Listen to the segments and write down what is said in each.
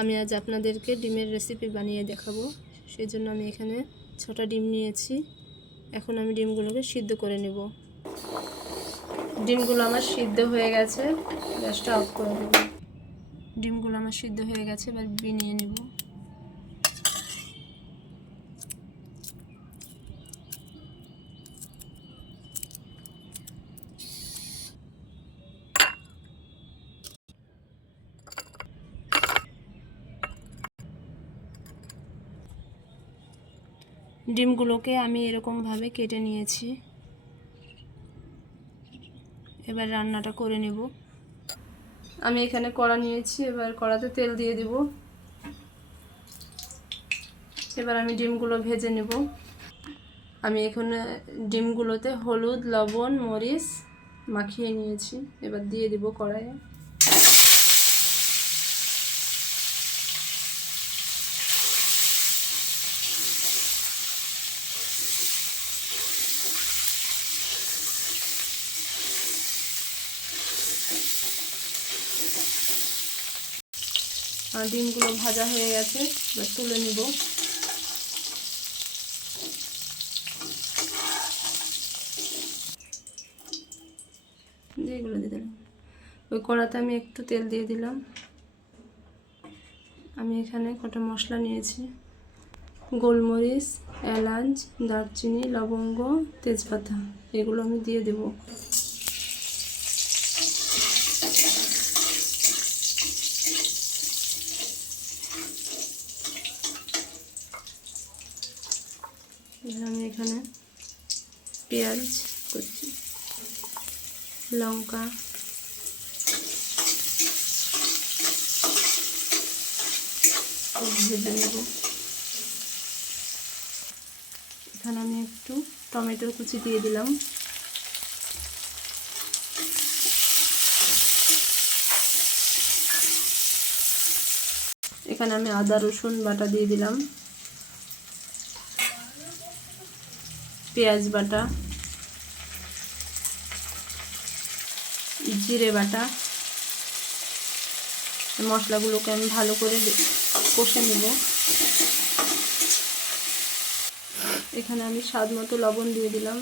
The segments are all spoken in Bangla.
আমি আজ আপনাদেরকে ডিমের রেসিপি বানিয়ে দেখাবো। সেই জন্য আমি এখানে ছটা ডিম নিয়েছি। এখন আমি ডিমগুলোকে সিদ্ধ করে নেব। ডিমগুলো আমার সিদ্ধ হয়ে গেছে। গ্যাসটা অফ করে দেব। ডিমগুলো আমার সিদ্ধ হয়ে গেছে, এবার বিনিয়ে নেব। ডিমগুলোকে আমি এরকমভাবে কেটে নিয়েছি। এবার রান্নাটা করে নেব। আমি এখানে কড়া নিয়েছি, এবার কড়াতে তেল দিয়ে দেব। এবার আমি ডিমগুলো ভেজে নেব। আমি এখানে ডিমগুলোতে হলুদ, লবণ, মরিচ মাখিয়ে নিয়েছি। এবার দিয়ে দেব কড়াইয়ে। ডিমগুলো ভাজা হয়ে গেছে, এবার তুলে নিব। এগুলো দিয়ে দিলাম। ওই কড়াতে আমি একটু তেল দিয়ে দিলাম। আমি এখানে কটা মশলা নিয়েছি। গোলমরিচ, এলাচ, দারচিনি, লবঙ্গ, তেজপাতা, এগুলো আমি দিয়ে দেবো। আমি এখানে পেঁয়াজ করছি, লঙ্কা ভেজে নেব। এখানে আমি একটু টমেটো কুচি দিয়ে দিলাম। এখানে আমি আদা, রসুন বাটা দিয়ে দিলাম। পেঁয়াজ বাটা, জিরে বাটা মশলাগুলোকে আমি ভালো করে কষে নেব। এখানে আমি স্বাদ মতো লবণ দিয়ে দিলাম।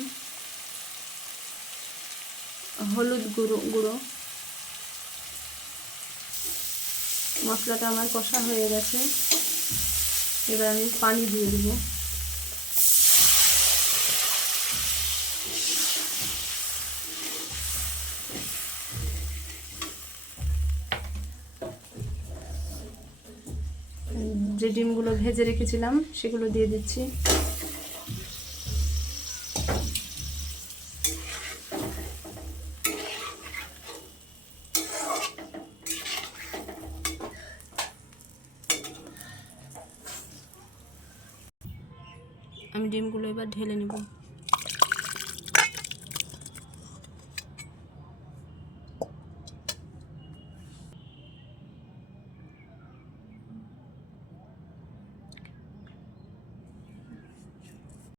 হলুদ গুঁড়ো গুঁড়ো। মশলাটা আমার কষা হয়ে গেছে। এবার আমি পানি দিয়ে দেবো। যে ডিমগুলো ভেজে রেখেছিলাম সেগুলো দিয়ে দিচ্ছি। আমি ডিমগুলো এবার ঢেলে নেব।